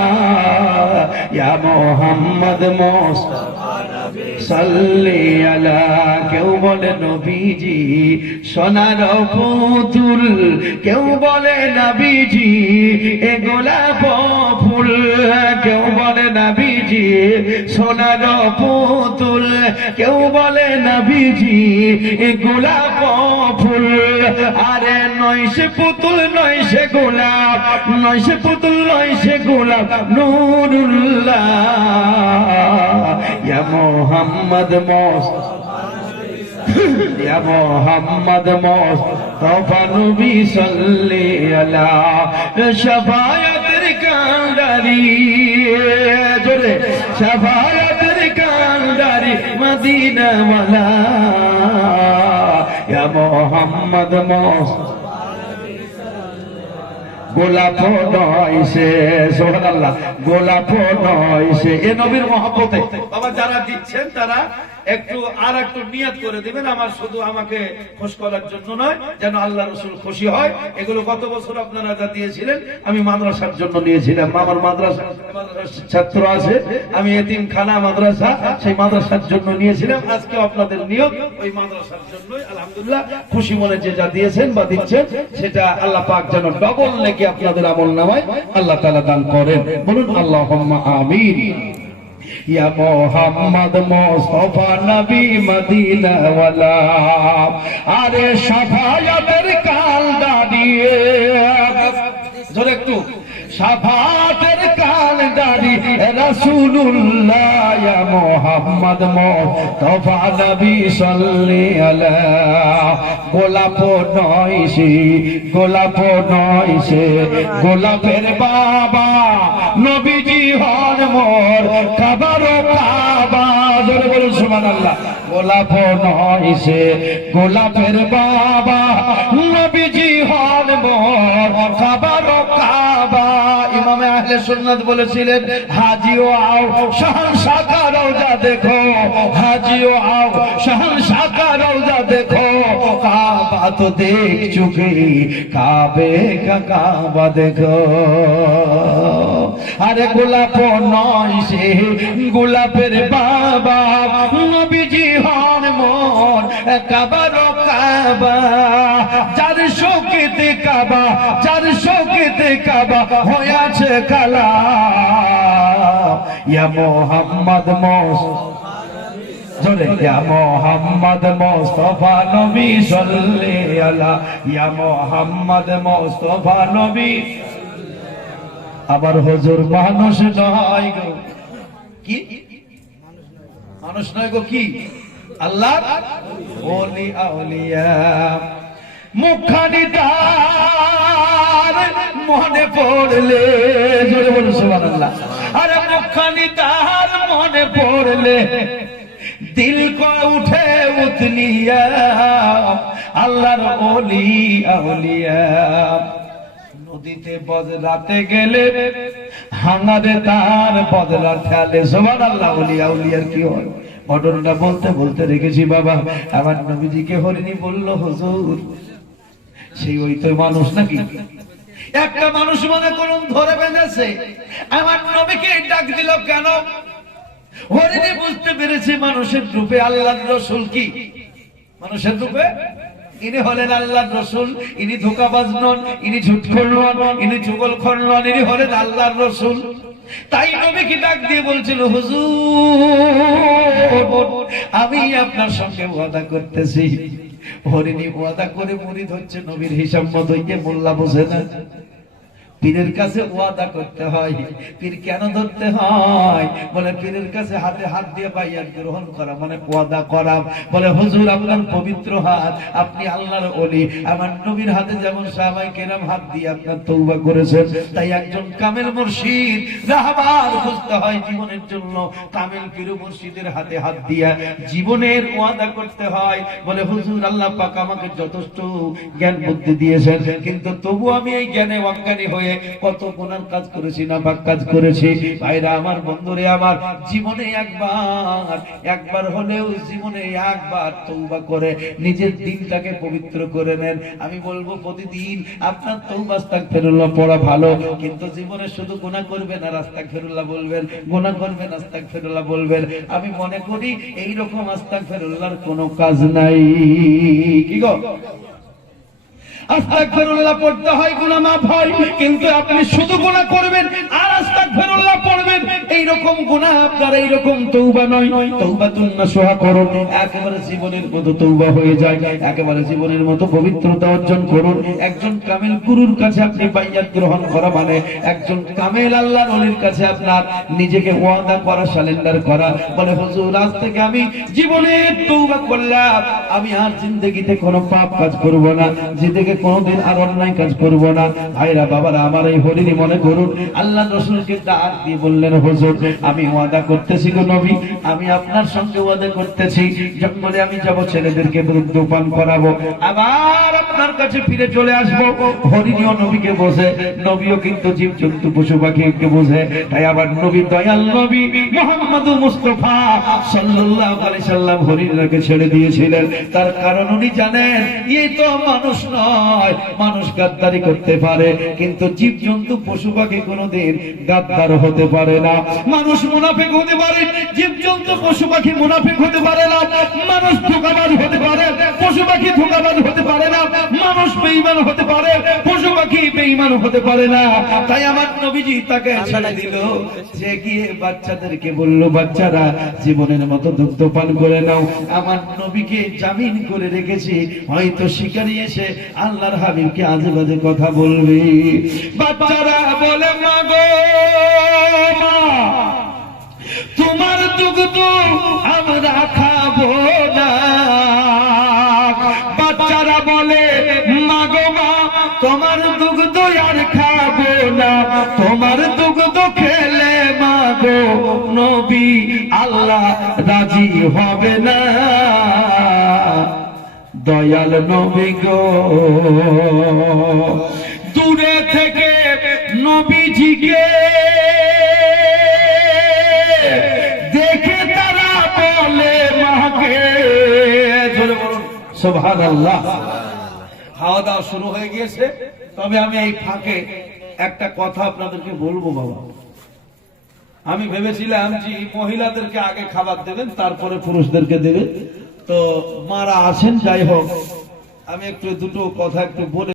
ইয়া মুহাম্মদ মুস্তাফা সাল্লি আলা, কেউ বলে নবীজি সোনার পুতুল, কেউ বলে নবীজি এ গোলাপ ফুল, কেউ বলে নবীজি সোনার পুতুল, কেউ বলে নবীজি এ গোলাপ ফুল। আরে নয় সে পুতুল নয় সে গোলাপ, নয় সে পুতুল নয় সে গোলাপ, নূরুল্লাহ ইয়া মোহাম্মদ ইয়া মোহাম্মদ মুস্তাফা নবী সাল্লি আলা, শাফায়াতের কান্ডারি, জোরে শাফায়াতের কান্ডারি মদিনা ওয়ালা, ইয়া মোহাম্মদ মুস্তাফা গোলাপ নয় সে, সুবহানাল্লাহ, গোলাপ নয় সে। এ নবীর মহব্বতে বাবা যারা দিচ্ছেন তারা একটু আর একটু নিয়ত করে দিবেন, আমার শুধু আমাকে খুশ করার জন্য নয়, যেন আল্লাহ রাসূল খুশি হয়। এগুলো গত বছর আপনারা যা দিয়েছিলেন আমি মাদ্রাসার জন্য নিয়েছিলাম, আমার মাদ্রাসার ছাত্র আছে, আমি এতিমখানা মাদ্রাসা, সেই মাদ্রাসার জন্য নিয়েছিলাম। আজকে আপনাদের নিয়ত ওই মাদ্রাসার জন্যই। আলহামদুলিল্লাহ, খুশি মনে যে যা দিয়েছেন বা দিচ্ছেন সেটা আল্লাহ পাক যেন ডবল নেকি আপনাদের আমলনামায় আল্লাহ তাআলা দান করেন। বলুন আল্লাহুম্মা আমিন। ইয়া মোহাম্মদ মুস্তাফা নবী মদিনা ওয়ালা, আরে শাফায়াতের কাল দাঁড়িয়ে, জোরে একটু, শাফায়াতের কাল দাঁড়িয়ে রাসূলুল্লাহ ইয়া মোহাম্মদ মুস্তাফা নবী সাল্লি আলা, গোলাপ নয় সে, গোলাপ নয় সে, গোলাপের বাবা নবীজি হন মোর কাবার কাবা, জোরে বলুন সুবহানাল্লাহ। গোলাপ নয় সে, গোলাপের বাবা নবীজি হন মোর কাবার কাবা। ইমামে আহলে সুন্নাত বলেছিলেন, হাজিও আও শাহনশাহ কা রওজা দেখো, হাজিও আও শাহনশাহ কা রওজা দেখো, কাবা তো দেখ চুকে কাবে কা কাবা দেখো। আরে গোলাপ নয় সে, গোলাপের বাবা নবীজি হন মোর কাবার কাবা, যার শোকেতে কাবা, যার শোকেতে কাবা হয়েছে কালা, ইয়া মোহাম্মদ জোরে, ইয়া মোহাম্মদ মুস্তাফা নবী সাল্লি আলা, ইয়া মোহাম্মদ মুস্তাফা নবী। আবার হুজুর মানুষ নয় গো, কি মানুষ নয় গো, কি আল্লাহর ওলি আউলিয়া। মুখখানি তার মনে পড়লে, জোরে বলুন সুবহানাল্লাহ, আরে মুখখানি তার মনে পড়লে দিল কো উঠে উতলিয়া, আল্লাহর ওলি আউলিয়া। নদীতে বদলাতে গেলে হাঙ্গারে তার বদলার খেয়ালে, সুবহানাল্লাহ। ওলিয়া আউলিয়ার কি হয়, ঘটনাটা বলতে বলতে রেখেছি বাবা। আমার নবীজিকে হরিণী বলল, হুজুর সেই ওই তো মানুষ নাকি? একটা মানুষ মনে করুন ধরে বেঁধেছে, আমার নবীকে ডাক দিল কেন? হরিণী বুঝতে পেরেছে মানুষের রূপে আল্লাহর রাসূল। কি মানুষের রূপে? ইনি হলেন আল্লাহর রাসূল, ইনি ধোঁকাবাজ নন, ইনি ঝুটখোর নন, ইনি চুগলখোর নন, ইনি হলেন আল্লাহর রাসূল। তাই নবীকে ডাক দিয়ে বলছিল, হুজুর আমি আপনার সঙ্গে ওয়াদা করতেছি। হরিণী ওয়াদা করে মুরিদ হচ্ছে, নবীর হিসাব মতো মোল্লা বোঝে না। পীরের কাছে ওয়াদা করতে হয়। পীর কেন ধরতে হয়? বলে পীরের কাছে হাতে হাত দিয়ে বাইয়াত গ্রহণ করা মানে ওয়াদা করা। বলে হুজুর আপনার পবিত্র হাত, আপনি আল্লাহর ওলি, আমার নবীর হাতে যেমন সাহাবায়ে কেরাম হাত দিয়ে আপনার তওবা করেছেন, তাই একজন কামেল মুর্শিদ রাহবার খুঁজতে হয় জীবনের জন্য। কামেল পীর মুর্শিদের হাতে হাত দিয়া জীবনের ওয়াদা করতে হয়। বলে হুজুর আল্লাহ পাক আমাকে যথেষ্ট জ্ঞান বুদ্ধি দিয়েছেন, কিন্তু তবু আমি এই জ্ঞানে অজ্ঞানী হয়ে কত গুনার কাজ করেছি, নাপাক কাজ করেছি। ভাইরা আমার, বন্ধুরে আমার, জীবনে একবার হলেও জীবনে একবার তওবা করে নিজের দিনটাকে পবিত্র করে নেন। আমি বলবো প্রতিদিন আপনার তওবা আস্তাগফিরুল্লাহ পড়া ভালো, কিন্তু জীবনে শুধু গুনাহ করবেন আর আস্তাগফিরুল্লাহ বলবেন, গুনাহ করবেন আস্তাগফিরুল্লাহ বলবেন। আমি মনে করি এই রকম আস্তাগফিরুল্লাহর কোনো কাজ নাই। কি গো, আস্তাগফিরুল্লাহ পড়তে হয়, গুনাহ মাফ হয়, কিন্তু আপনি শুধু গুনাহ করবেন আর আস্তাগফিরুল্লাহ পড়বেন, এই রকম গুনাহ আপনার, এই রকম তওবা নয়। তওবাতুন নাসুহা করুন, একেবারে জীবনের মতো তওবা হয়ে যায়, একেবারে জীবনের মতো পবিত্রতা অর্জন করুন। একজন কামেল গুরুর কাছে আপনি বাইয়াত গ্রহণ করা মানে একজন কামেল আল্লাহর ওলির কাছে আপনার নিজেকে ওয়াদা করা, সারেন্ডার করা। বলে হুজুর, আজ থেকে আমি জীবনে তওবা করলাম, আমি আর জিন্দেগিতে কোনো পাপ কাজ করব না, জিন্দেগি কোনদিন আর অন্যায় কাজ করব না। ভাইরা বাবারা আমার, এই হরিণী মনে করুন আল্লাহ রাসূলকে ডাক দিয়ে বললেন, হুজুর আমি ওয়াদা করতেছি গো নবী, আমি আপনার সঙ্গে ওয়াদা করতেছি, জঙ্গলে আমি যাব, ছেলেদেরকে দুধপান করাবো, আবার আপনার কাছে ফিরে চলে আসবো। হরিণীও নবীকে বোঝে, নবীও কিন্তু জীবজন্তু পশু পাখিকে বোঝে। তাই আবার নবী, দয়াল নবী মুহাম্মদুর মুস্তাফা সাল্লাল্লাহু আলাইহি সাল্লাম হরিণীকে ছেড়ে দিয়েছিলেন। তার কারণ উনি জানেন এই তো মানুষ নয়, মানুষ গাদ্দারি করতে পারে, কিন্তু জীবজন্তু পশু পাখি কোনোদিন গাদ্দার হতে পারে না। মানুষ মুনাফিক হতে পারে, জীবজন্তু পশু পাখি মুনাফিক হতে পারে না। মানুষ ধোঁকাবাজ হতে পারে, পশু পাখি ধোঁকাবাজ হতে পারে না। মানুষ বেঈমান হতে পারে, পশু পাখি বেঈমান হতে পারে না। তাই আমার নবীজি তাকে ছেড়ে দিল, যে গিয়ে বাচ্চাদেরকে বলল, বাচ্চারা জীবনের মতো দুধ পান করে নাও। আমার নবীকে জামিন করে রেখেছি, হয়তো শিকারী এসে আল্লাহর হাবিবকে আজে বাজে কথা বলবে। বাচ্চারা বলে, মা গো মা, তোমার দুগ্ধ আমরা খাবো না। বাচ্চারা বলে, মা গো মা, তোমার দুগ্ধ আর খাবো না, তোমার দুগ্ধ খেলে মা গো নবী আল্লাহ রাজি হবে না। দয়াল নবী গো, দূরে থেকে নবীজিকে দেখে তারা বলে মাকে, জোরে বলুন সুবহানাল্লাহ। খাওয়া দাওয়া শুরু হয়ে গিয়েছে, তবে আমি এই ফাঁকে একটা কথা আপনাদেরকে বলবো। বাবা, আমি ভেবেছিলাম যে মহিলাদেরকে আগে খাবার দেবেন, তারপরে পুরুষদেরকে দেবেন। তো মারা আছেন, যাই হোক, আমি একটু দুটো কথা একটু বলে